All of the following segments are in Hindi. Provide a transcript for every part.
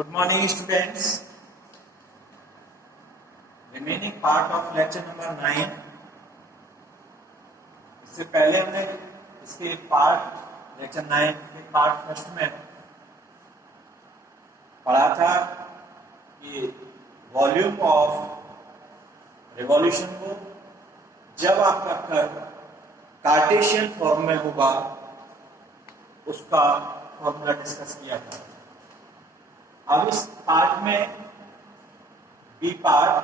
Good morning, students. Remaining part of lecture number 9. इससे पहले हमने इसके पार्ट लेक्चर 9 के पार्ट फर्स्ट में पढ़ा था कि वॉल्यूम ऑफ रिवॉल्यूशन को जब आपका कर्व कार्टेशियन फॉर्म में होगा उसका फॉर्मूला डिस्कस किया था। अब इस पार्ट में B part,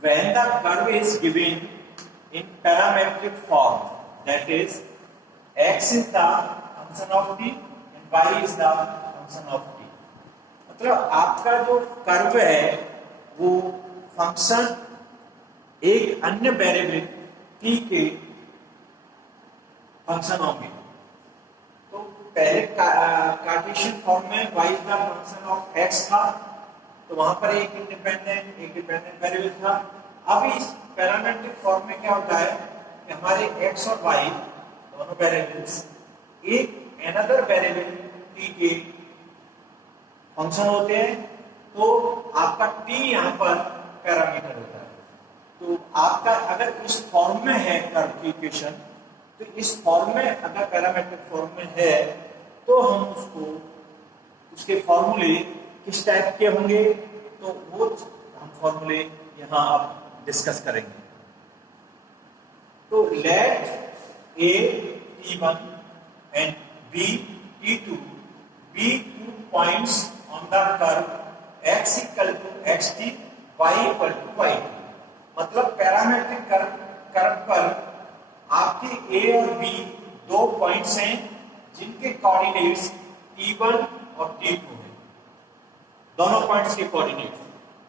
when the curve is given in parametric form, that is x is the function of t and y is the function of t। मतलब आपका जो कर्व है वो फंक्शन एक अन्य वेरिएबल t के फंक्शन होंगे। तो पहले कार्टेशियन फॉर्म में y is the function of x था, तो वहां पर एक डिपेंडेंट वेरिएबल था। अब इस पैरामेट्रिक फॉर्म में क्या होता है कि हमारे x और y दोनों वेरिएबल्स एक अनदर वेरिएबल t के फंक्शन होते हैं, तो आपका t यहाँ पर पैरामीटर होता है। तो आपका अगर इस फॉर्म में है कर्व की इक्वेशन, तो इस फॉर्म में अगर पैरामेट्रिक फॉर्म में है तो हम उसको उसके फॉर्मूले किस टाइप के होंगे, तो वो हम फॉर्मूले यहां अब डिस्कस करेंगे। तो let a t1 and b t2 be 2 points on the curve x equal to xt, y equal to y। मतलब पैरामेट्रिक कर्व पर आपके a और b दो पॉइंट्स हैं जिनके कोऑर्डिनेट्स t1 और t2 हैं, दोनों पॉइंट्स के कोऑर्डिनेट्स।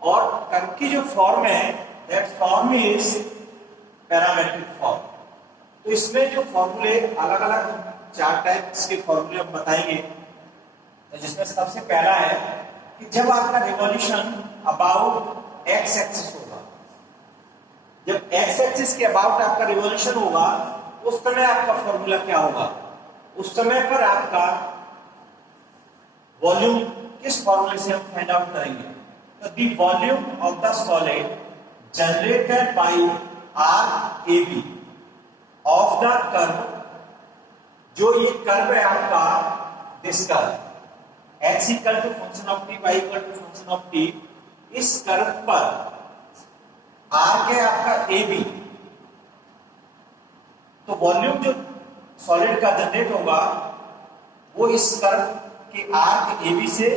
और कर्व की जो फॉर्म है that form is parametric form. तो इसमें जो फॉर्मूले अलग अलग चार टाइप्स के फॉर्मूले हम बताएंगे, जिसमें सबसे पहला है कि जब आपका रिवॉल्यूशन अबाउट एक्स एक्सिस होगा, जब एक्स एक्सिस के अबाउट आपका रिवॉल्यूशन होगा उस समय आपका फॉर्मूला क्या होगा, उस समय पर आपका वॉल्यूम किस फॉर्मूले से हम फाइंड आउट करेंगे। तो the volume of the solid generated by R A B of the curve, जो ये कर्व है आपका this curve x equal to function of t, y equal to function of t, इस कर्व पर r के आपका ए बी, तो वॉल्यूम जो सॉलिड का जनरेट होगा वो इस कर्व के आर्क ए बी से,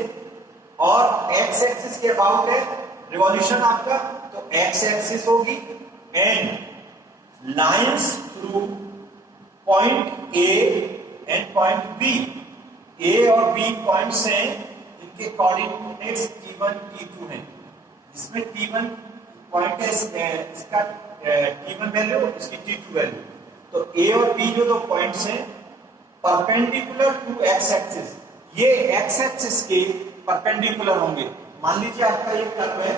और एक्स एक्सिस के अबाउट है रिवॉल्यूशन आपका, तो एक्स एक्सिस होगी and lines through point A and point B, A और बी पॉइंट्स हैं इनके कोऑर्डिनेट्स t1 t2 हैं, जिसमें t1 पॉइंट है इसका t1 वैल्यू, इसकी t2 वैल्यू। तो a और b जो दो पॉइंट्स हैं परपेंडिकुलर टू x एक्सिस, ये x एक्सिस के परपेंडिकुलर होंगे। मान लीजिए आपका ये कर्व है,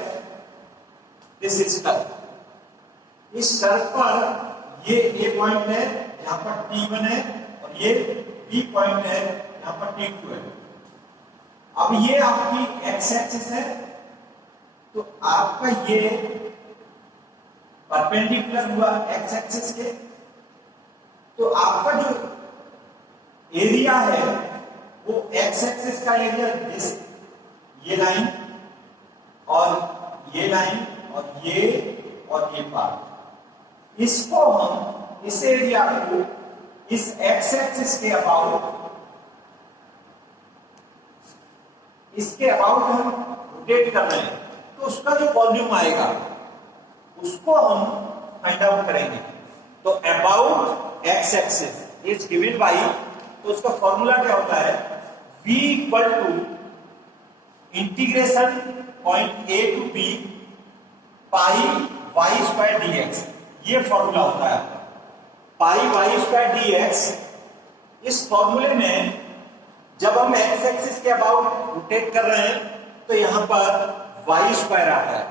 दिस इज कर्व, इस कर्व पर ये a पॉइंट है यहाँ पर t1 है और ये b पॉइंट है यहाँ पर t2 है। अब ये आपकी x एक्सिस है, तो आपका ये परपेंडिकुलर हुआ x एक्सिस के, तो आपका जो एरिया है वो x एक्सिस का एरिया ये लाइन और ये लाइन और ये पार्ट, इसको हम इस एरिया को इस x एक्सिस के अबाउट, इसके अबाउट हम रोटेट कर रहे हैं, तो उसका जो वॉल्यूम आएगा उसको हम फाइंड आउट करेंगे। तो about x axis is given by, तो उसका फॉर्मूला क्या होता है, v equal to integration point a to b pi y square dx, ये फॉर्मूला होता है पाई y स्क्वायर dx। इस फॉर्मूले में जब हम एक्स एक्सिस के अबाउट रोटेट कर रहे हैं तो यहां पर y स्क्वायर आता है,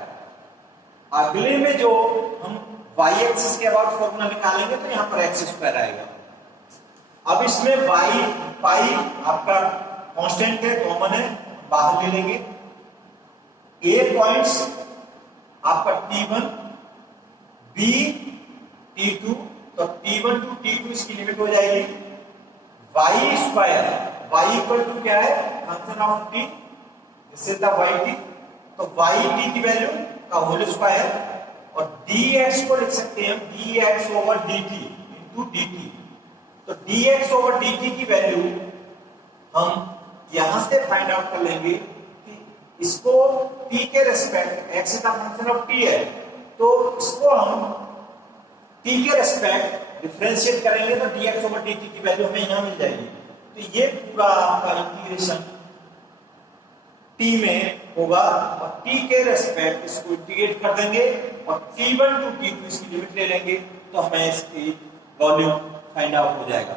अगले में जो हम y एक्सिस के अबाउट फॉर्मूला निकालेंगे तो यहां पर एक्स स्क्वायर आएगा। अब इसमें y पाई आपका कांस्टेंट है, कॉमन है, बाहर ले लेंगे। ए पॉइंट्स आपका T1, B T2, तो T1 टू T2 इसकी लिमिट हो जाएगी y square, y equal to क्या है, फंक्शन ऑफ t, इससे था yt, तो yt की वैल्यू का होल स्क्वायर, और dx को लिख सकते हैं dx over dt into dt। तो dx ओवर dt की वैल्यू हम यहां से फाइंड आउट कर लेंगे कि इसको t के रेस्पेक्ट, x का फंक्शन ऑफ t है, तो इसको हम t के रेस्पेक्ट डिफरेंशिएट करेंगे तो dx ओवर dt की वैल्यू हमें यहां मिल जाएगी। तो ये पूरा आपका इंटीग्रेशन t में होगा, और t के रेस्पेक्ट इसको इंटीग्रेट कर देंगे और t1 टू t2 इसकी लिमिट ले लेंगे, तो हमें इसकी वॉल्यूम फाइंड आउट हो जाएगा।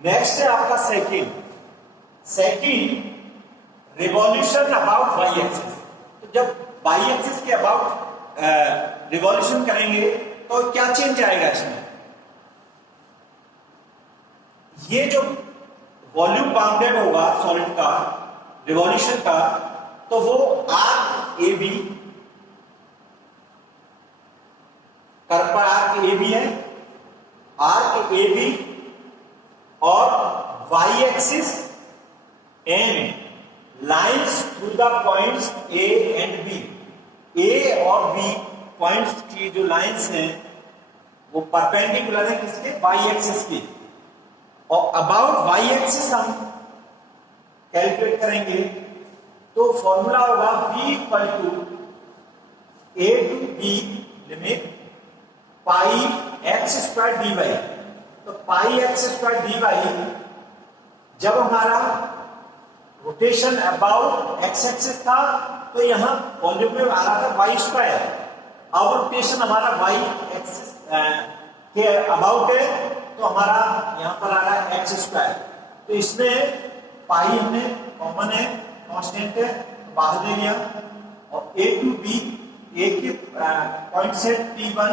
नेक्स्ट है आपका second revolution about Y axis. तो जब वाई एक्सिस के अबाउट रिवॉल्यूशन करेंगे तो क्या चेंज आएगा इसमें, ये जो वॉल्यूम बाउंडेड होगा सॉलिड का रिवॉल्यूशन का, तो वो आर्क ए बी, कर्व पर आर्क ए बी है, आर्क ए बी और Y axis and lines through the points A and B. A और बी पॉइंट्स की जो लाइंस हैं वो परपेंडिकुलर है किसके, वाई एक्सिस के, और अबाउट वाई एक्सिस हम कैलकुलेट करेंगे तो फॉर्मूला होगा v equal to a to b limit pi x square d y. तो pi x square d y जब हमारा रोटेशन अबाउट एक्स एक्सिस था तो यहां वॉल्यूम में आ रहा था वाई स्क्वायर, अब रोटेशन हमारा वाई एक्सिस के अबाउट है तो हमारा यहां पर आ रहा है एक्स स्क्वायर। तो इसमें पाई हमने कॉमन है, कांस्टेंट है, बाहर ले लिया, और a टू b, a के पॉइंट से T1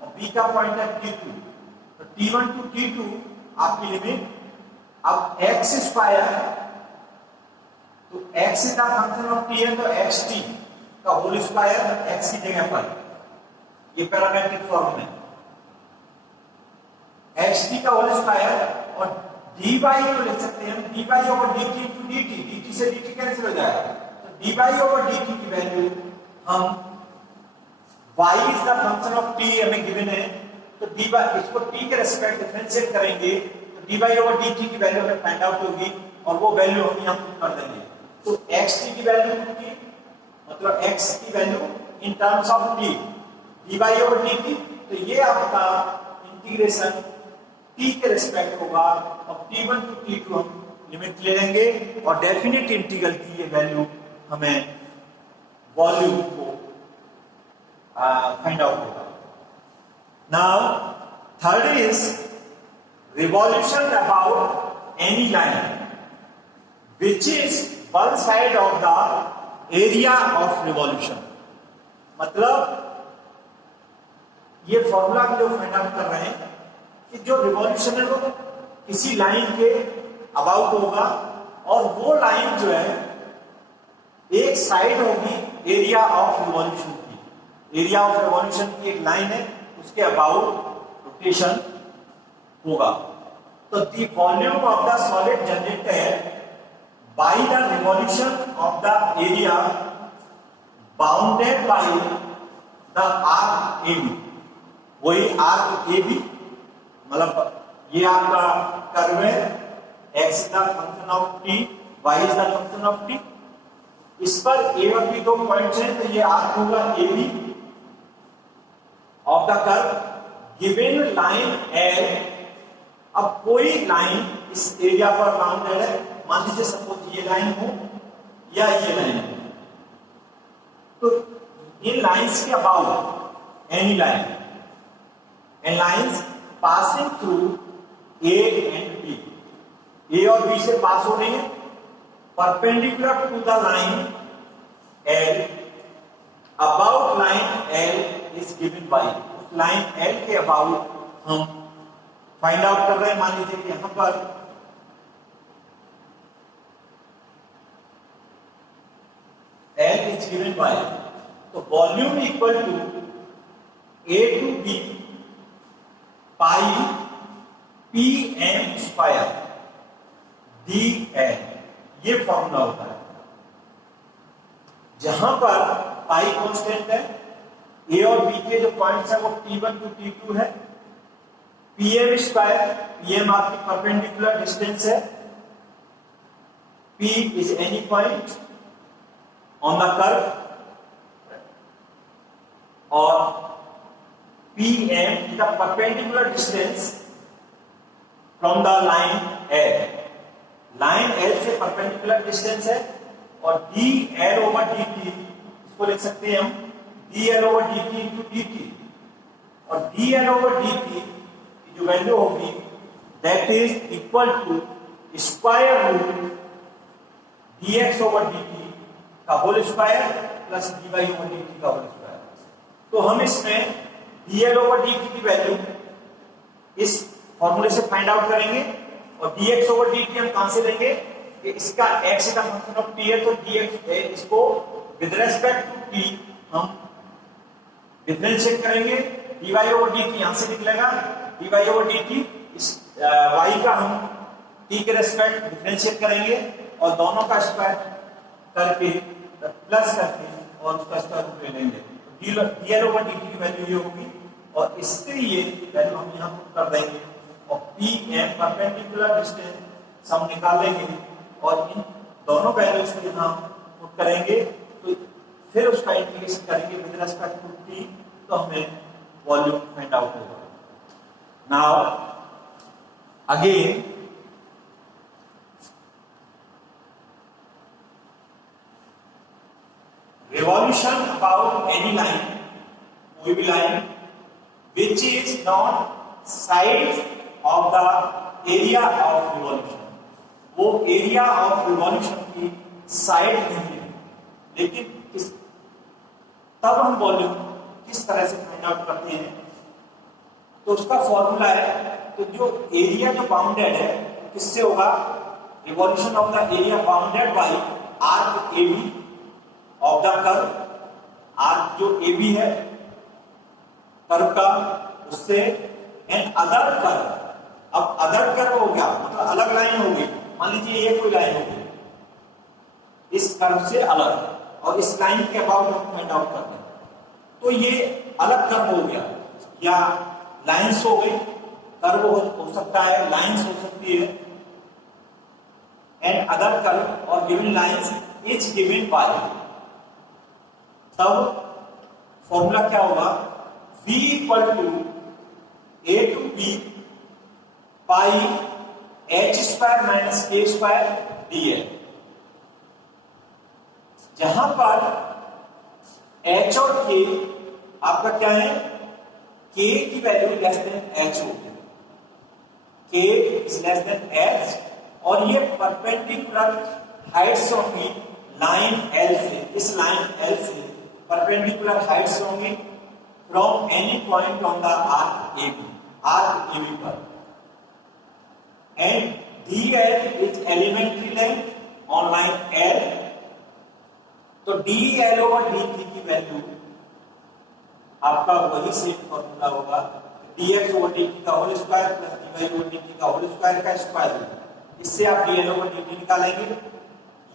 और b का पॉइंट है T2, तो T1 टू T2 आपकी लिमिट। अब x स्क्वायर, तो x का फंक्शन ऑफ t है तो xt का होल स्क्वायर x की जगह पर, ये पैरामेट्रिक फॉर्म में xt का होल स्क्वायर, और dy को लिख सकते हैं dy over dt to dt, dt से dt कैंसिल हो जाएगा, तो dy ओवर dt की वैल्यू हम y is the function of t हमें गिवन है, तो dy इसको t के रेस्पेक्ट डिफरेंशिएट करेंगे तो dy ओवर dt की वैल्यू हमें फाइंड आउट होगी, और वो वैल्यू हम यहां पुट कर देंगे। तो xt की वैल्यू पुट की, मतलब x की value in terms of t, dy over dt, तो ये आपका इंटीग्रेशन t के रेस्पेक्ट होगा, और T1 टू T2 हम लिमिट ले लेंगे, और डेफिनेट इंटीग्रल की ये वैल्यू हमें वॉल्यूम को फाइंड आउट होगा। Now third is revolution about any line which is one side of the area of revolution. मतलब ये फॉर्मूला जो फाइंड आउट कर रहे हैं कि जो रिवॉल्यूशन है वो किसी लाइन के अबाउट होगा, और वो लाइन जो है एक साइड होगी एरिया ऑफ रिवॉल्यूशन की, एरिया ऑफ रिवॉल्यूशन की एक लाइन है, उसके अबाउट रोटेशन होगा। तो the volume of the solid generated by the revolution of the area bounded by the arc A B, वही आर्क ए बी, मतलब ये आपका कर्व है, x is the function of t, y is the function of t, इस पर a और b दो पॉइंट्स हैं, तो ये आर्क होगा A B of the curve given line L। अब कोई लाइन इस एरिया पर बाउंडेड है, मान लीजिए सपोज ये लाइन हो या ये लाइन हो, तो इन लाइंस के about any line and lines passing through A and B, A और B से पास हो रही है perpendicular to the line L, about line L is given by, उस लाइन L के अबाउट हम फाइंड आउट कर रहे हैं। मान लीजिए कि यहां पर गिवन बाय, तो volume equal to A to B pi P M square D L, ये फॉर्मूला होता है, जहां पर पाई कांस्टेंट है, ए और बी के जो पॉइंट्स है वो T1 टू T2 है, पीएम स्क्वायर, पीएम आपकी परपेंडिकुलर डिस्टेंस है, P is any point on the curve, और PM is the perpendicular distance from the line L. Line L से परपेंडिकुलर डिस्टेंस है, और dl over dt इसको लिख सकते हैं हम dl over dt into dt, और dl over dt की जो वैल्यू होगी that is equal to square root dx over dt का whole square plus dy over dt का होल स्क्वायर। तो हम इसमें dl over dt की वैल्यू इस फॉर्मूले से फाइंड आउट करेंगे, और dx over dt हम कहां से लेंगे कि इसका x का फंक्शन ऑफ t है, तो dx इसको विद रेस्पेक्ट टू t हम डिफरेंशिएट करेंगे, dy over dt यहां से निकलेगा, dy over dt इस y का हम t के रेस्पेक्ट डिफरेंशिएट करेंगे, और दोनों का स्क्वायर करके प्लस करके और उसका स्क्वायर रूट ले लेंगे, dl over dt की वैल्यू ये होगी, और इससे ये वैल्यू हम यहां पुट कर देंगे, और pm परपेंडिकुलर डिस्टेंस हम निकाल लेंगे, और इन दोनों वैल्यूज को यहां पुट करेंगे, तो फिर उसका इंटीग्रेशन करेंगे विद रिस्पेक्ट टू t, तो हमें वॉल्यूम फाइंड आउट होगा। Now again revolution about any line, कोई भी line which is not size of the area of revolution, वो एरिया ऑफ रिवॉल्यूशन की साइड नहीं है, लेकिन तब हम वॉल्यूम किस तरह से फाइंड आउट करते हैं, तो उसका फॉर्मूला है, तो जो एरिया जो बाउंडेड है किससे होगा, revolution of the area bounded bye arc AB of the curve, arc जो AB है कर्व का, उससे एंड अदर कर्व। अब अदर कर्व हो गया मतलब अलग लाइन होगी, मान लीजिए ये कोई लाइन होगी इस कर्व से अलग, और इस लाइन के अबाउट हम फाइंड आउट करते हैं, तो ये अलग कर्व हो गया, या लाइंस हो गई, कर्व हो सकता है, लाइंस हो सकती है, एंड अदर कर्व और given lines is given by, तब फॉर्मूला क्या होगा, v equal to a to b pi h square minus k square dl, जहां पर h और k आपका क्या है, k की वैल्यू लेस देन h होगी, k is less than h, और ये परपेंडिकुलर हाइट्स होंगी लाइन L से, इस लाइन L से परपेंडिकुलर हाइट्स होंगी from any point on the arc AB पर, and dl is elementary length on line L, तो dl ओवर dt की वैल्यू आपका वही सेम फॉर्मूला होगा, dx ओवर dt का whole square plus dy over dt का होल स्क्वायर का स्क्वायर, इससे आप dl ओवर dt निकालेंगे,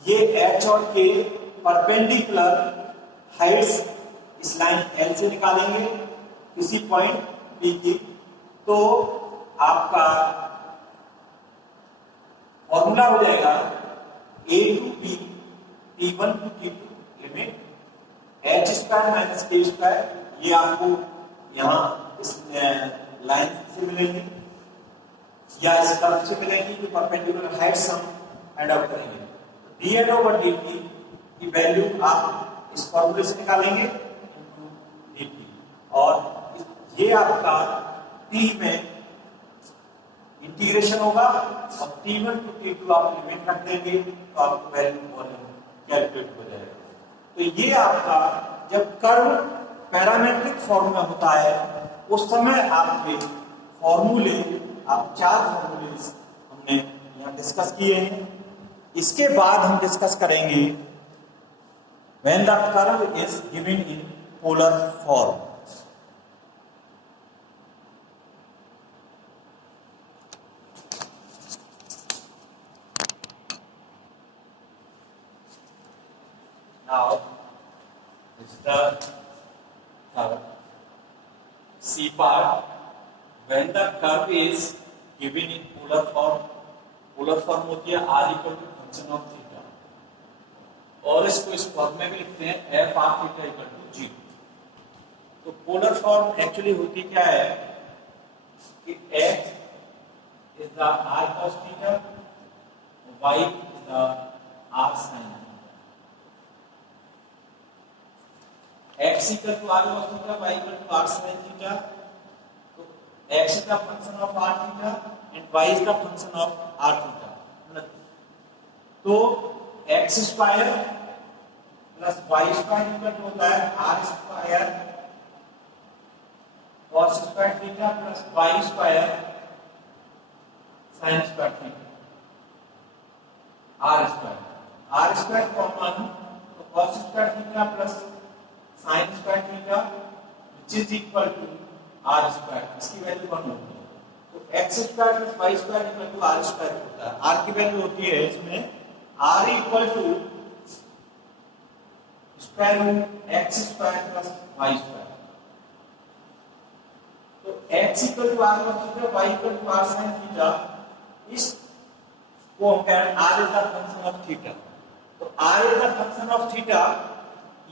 ये h और k परपेंडिकुलर हाइट्स इस लाइन L से निकालेंगे किसी पॉइंट P की, तो आपका फॉर्मूला हो जाएगा a to b T1 to T2 limit h square minus k square, ये आपको यहाँ इस लाइन से मिलेंगे या इस कर्व से मिलेंगे, जो परपेंडिकुलर हाइट्स हम फाइंड आउट करेंगे, dl ओवर dt की वैल्यू आप इस फॉर्मूले से निकालेंगे इनटू dt, और ये आपका t में इंटीग्रेशन होगा, और T1 टू T2 आप लिमिट रख देंगे, तो आपको वैल्यू वॉल्यूम कैलकुलेट हो जाएगा। तो ये आपका जब कर्व पैरामेट्रिक फॉर्म में होता है उस समय आपके फॉर्मूले, आप 4 फॉर्मूले हमने यहाँ डिस्कस किए हैं। इसके बाद हम डिस्कस करेंगे when the curve is given in polar form. Now, this is the curve. C part, when the curve is given in polar form होती है r equal to function of theta, और इसको इस फॉर्म में भी लिखते हैं f r theta equal to 0। तो पोलर फॉर्म एक्चुअली होती क्या है कि x is the r cos theta, y is the r sin theta। x equal to r cos theta, y equal to r sin theta, तो x is the function of r theta and y is the function of r theta। तो x square plus y square equal to होता है r square cos square theta plus y square sin square theta, r square common, तो cos square theta plus sin square theta which is equal to r square, इसकी वैल्यू 1 होती है। तो x square plus y square equal to r square होता है। r की वैल्यू होती है इसमें r equal to square root x square plus y square. तो x equal to r cos theta, y equal to r sin theta, इस को हम कह रहे हैं r is the function of theta. तो r is the function of theta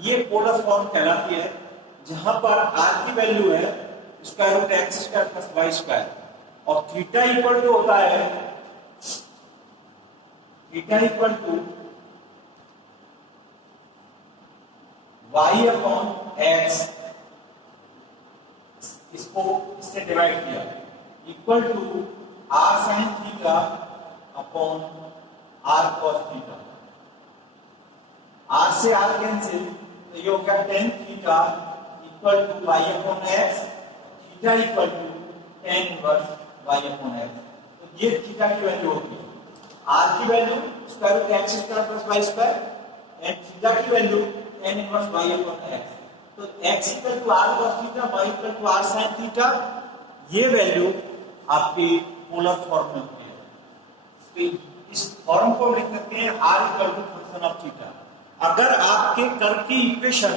ये पोलर फॉर्म कहलाती है, जहां पर r की वैल्यू है square root x square plus y square, और थीटा इक्वल टू होता है theta equal to y upon x, इसको इससे डिवाइड किया, equal to r sin theta upon r cos theta. r से r कैंसिल, तो ये हो गया tan theta equal to y upon x, theta equal to tan inverse y upon x। तो ये थीटा की वैल्यू होगी, r की value square root x square plus y square and theta की value tan inverse y upon x। तो x equal to r cos theta, y equal to r sin theta, ये वैल्यू आपकी पोलर फॉर्म में होती है। तो इस फॉर्म को लिख सकते हैं r equal to function of theta. अगर आपके कर्व की इक्वेशन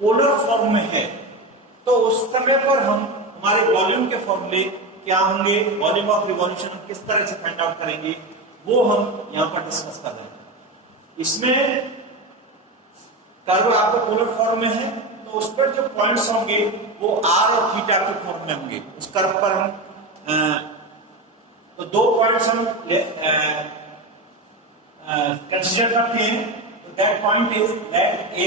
पोलर फॉर्म में है तो उस समय पर हम हमारे वॉल्यूम के फॉर्मूले क्या होंगे, वॉल्यूम ऑफ रिवॉल्यूशन हम किस तरह से फाइंड आउट करेंगे, वो हम यहां पर डिस्कस कर रहे हैं। इसमें कर्व आपका पोलर फॉर्म में है तो उस पर जो पॉइंट्स होंगे वो r और थीटा के फॉर्म में होंगे। उस कर्व पर हम तो दो पॉइंट्स हम कंसीडर करते हैं। That point is that A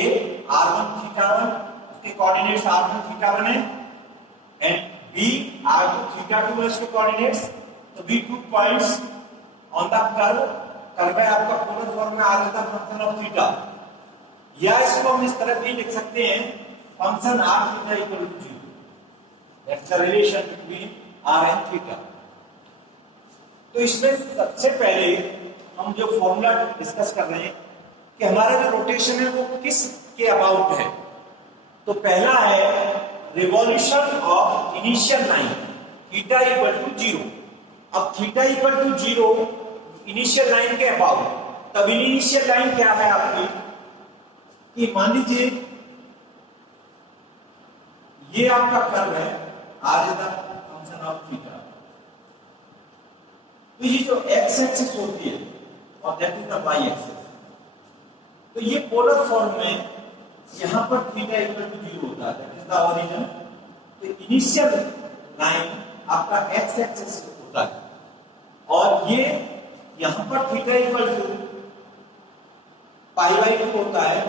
r1 theta 1, उसके कोऑर्डिनेट्स r1 theta 1 है, and B r2 theta 2 है उसके कोऑर्डिनेट्स। तो we two points on the curve है आपका पोलर फॉर्म में r is the function of theta, या इसको हम इस तरह भी लिख सकते हैं function r theta equal to 0। That's the relation between r and theta। तो इसमें सबसे पहले हम जो फॉर्मूला डिस्कस कर रहे हैं कि हमारा जो रोटेशन है वो किस के अबाउट है। तो पहला है revolution of initial line theta equal to 0। अब theta equal to 0 initial line के अबाउट, तब इनिशियल लाइन क्या है आपकी कि मान लीजिए ये आपका कर्व है r is the function of theta. तो ये जो x एक्सिस होती है और that is the y axis, तो ये पोलर फॉर्म में यहां पर थीटा इक्वल टू 0 होता है, दैट इज द ओरिजिन। तो इनिशियल लाइन आपका x एक्सिस होता है और ये यहां पर theta equal to pi by 2 होता है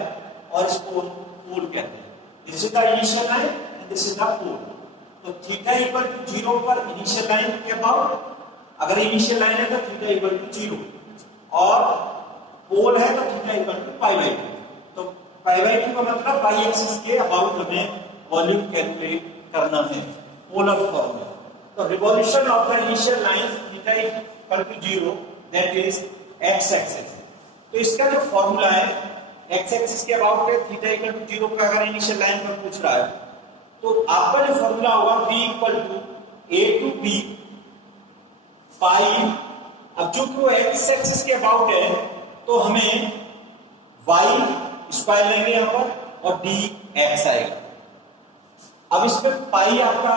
और इसको पोल कहते हैं। This is the initial line and this is the pole. तो थीटा इक्वल टू 0 पर इनिशियल लाइन के अबाउट, अगर इनिशियल लाइन है तो थीटा इक्वल टू 0 और पोल है तो theta equal to pi by 2। तो पाई बाई 2 का मतलब पाई एक्सिस के अबाउट हमें वॉल्यूम कैलकुलेट करना है पोलर फॉर्म में। तो revolution of the initial line theta equal to 0 that is x axis. तो इसका जो फॉर्मूला है एक्स एक्सिस के अबाउट है, थीटा इक्वल टू 0 का अगर इनिशियल लाइन पर पूछ रहा है तो आपका जो फॉर्मूला होगा v equal to a to b pi. अब चूंकि वो एक्स एक्सिस के अबाउट है तो हमें y स्क्वायर लेंगे यहां पर और dx आएगा। अब इसमें पाई आपका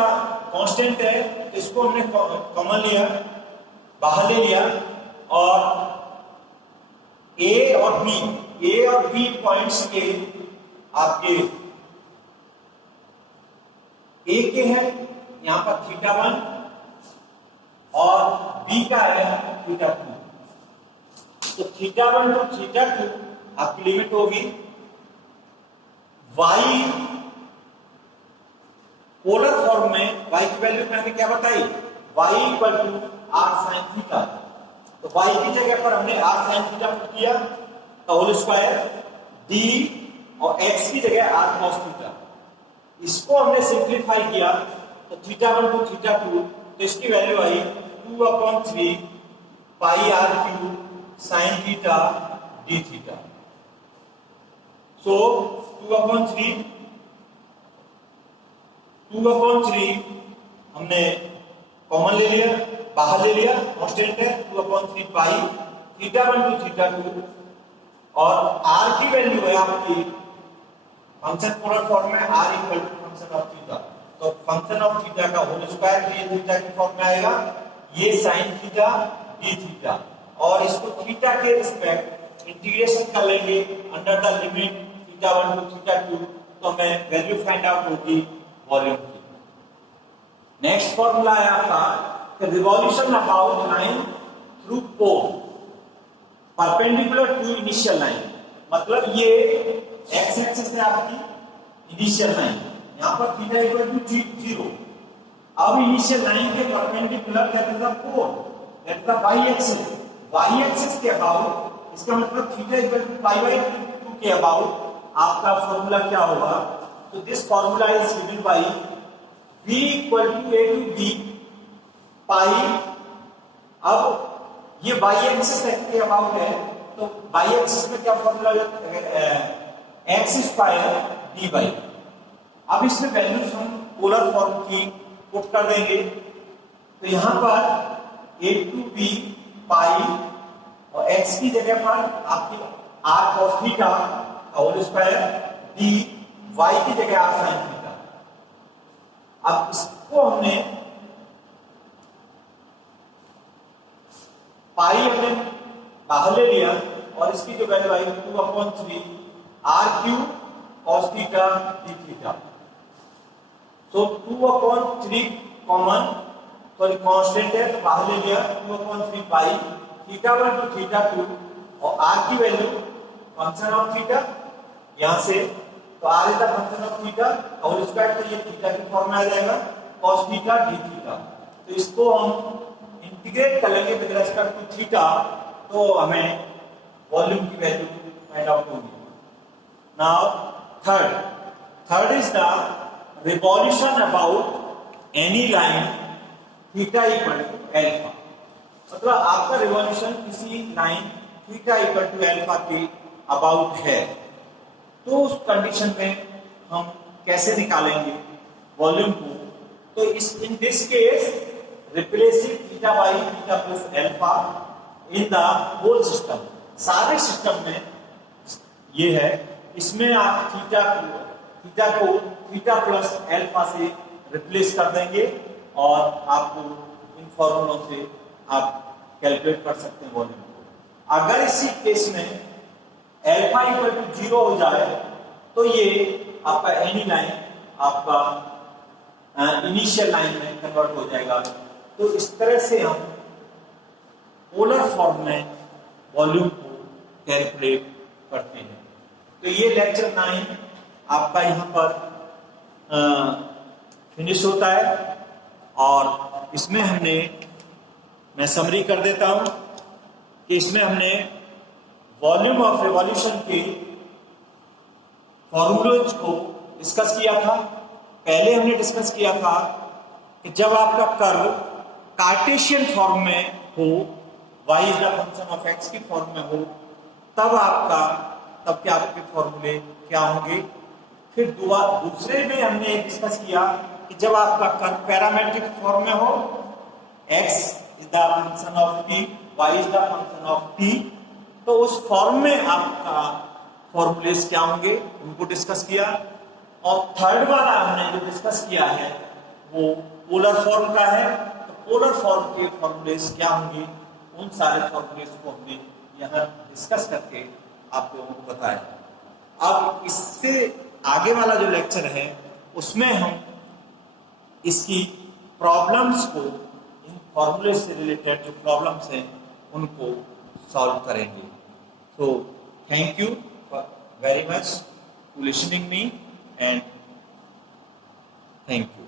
कांस्टेंट है तो इसको हमने कॉमन लिया, बाहर ले लिया, और a और b पॉइंट्स के आपके a के हैं यहां पर θ1 और b का है θ2। तो θ1 टू θ2 आपकी लिमिट होगी y पोलर फॉर्म में, y की वैल्यू मैंने क्या बताई, y equal to r sin theta. तो y की जगह पर हमने r sin थीटा पुट किया तो होल स्क्वायर d और x की जगह r cos थीटा। इसको हमने सिंप्लीफाई किया तो θ1 टू θ2 तो इसकी वैल्यू आई 2/3 pi r cube sin theta d theta. So 2/3 हमने कॉमन ले लिया, बाहर ले लिया, कांस्टेंट है 2/3 पाई θ1 टू θ2 और r की वैल्यू है आपकी फंक्शन पोलर फॉर्म में r equal to function of theta. तो फंक्शन ऑफ थीटा का होल स्क्वायर ये थीटा की फॉर्म में आएगा, ये sin थीटा d थीटा, और इसको थीटा के रिस्पेक्ट इंटीग्रेशन कर लेंगे अंडर द लिमिट θ1 टू θ2 तो हमें वैल्यू फाइंड आउट होगी वॉल्यूम की। नेक्स्ट फॉर्मूला है आपका revolution about line through pole perpendicular to initial line. मतलब ये एक्स एक्सिस है आपकी इनिशियल लाइन, यहां पर थीटा इक्वल टू 0। अब इनिशियल लाइन के perpendicular that is the pole, that is the y axis के अबाउट, इसका मतलब थीटा इक्वल टू π/2 के अबाउट आपका फॉर्मूला क्या होगा। तो this formula is given by v equal to a to b pi. अब ये y एक्सिस के अबाउट है तो y एक्सिस में क्या फॉर्मूला है, x स्क्वायर dy। अब इसमें वैल्यूज हम पोलर फॉर्म की पुट कर देंगे तो यहां पर a टू b पाई और x की जगह पर आपकी r cos theta whole square d, y की जगह r sin थीटा। अब इसको हमने पाई हमने बाहर ले लिया और इसकी जो वैल्यू आई 2/3 r cube cos theta d theta. तो 2/3 कॉमन सॉरी कांस्टेंट है तो बाहर ले लिया 2/3 पाई θ1 टू θ2 और r की वैल्यू फंक्शन ऑफ थीटा यहां से, तो r is the function of theta whole square, तो ये थीटा की फॉर्म में आ जाएगा cos थीटा d थीटा। तो इसको हम इंटीग्रेट कर लेंगे विद रिस्पेक्ट टू थीटा तो हमें वॉल्यूम की वैल्यू फाइंड आउट होगी। Now third is the revolution about any line theta equal to alpha. मतलब आपका रिवॉल्यूशन किसी लाइन थीटा इक्वल टू अल्फा के अबाउट है तो उस कंडीशन में हम कैसे निकालेंगे वॉल्यूम को। तो in this case replacing theta by theta plus alpha in the whole system, सारे सिस्टम में ये है, इसमें आप थीटा को थीटा प्लस अल्फा से रिप्लेस कर देंगे और आपको इन फॉर्मूलों से आप कैलकुलेट कर सकते हैं वॉल्यूम को। अगर इसी केस में अल्फा इक्वल टू 0 हो जाए तो ये आपका एनी लाइन आपका इनिशियल लाइन में कन्वर्ट हो जाएगा। तो इस तरह से हम पोलर फॉर्म में वॉल्यूम को कैलकुलेट करते हैं। तो ये लेक्चर 9 आपका यहाँ पर फिनिश होता है और इसमें मैं समरी कर देता हूं कि इसमें हमने वॉल्यूम ऑफ रिवॉल्यूशन के फॉर्मूलोज को डिस्कस किया था। पहले हमने डिस्कस किया था कि जब आपका कर्व कार्टेशियन फॉर्म में हो, y is the function of x की फॉर्म में हो, तब आपका तब के आपके फॉर्मूले क्या होंगे। फिर दूसरे में हमने डिस्कस किया कि जब आपका कर्व पैरामेट्रिक फॉर्म में हो, x is the function of t, y is the function of t, तो उस फॉर्म में आपका फॉर्मूलेस क्या होंगे उनको डिस्कस किया। और थर्ड वाला हमने जो डिस्कस किया है वो पोलर फॉर्म का है, तो पोलर फॉर्म के फॉर्मूलेस क्या होंगे, उन सारे फॉर्मूलेस को हमने यहाँ डिस्कस करके आप लोगों को बताया। अब इससे आगे वाला जो लेक्चर है उसमें हम इसकी प्रॉब्लम्स को, इन फॉर्मूले से रिलेटेड जो प्रॉब्लम्स हैं उनको सॉल्व करेंगे। So thank you very much for listening me and thank you.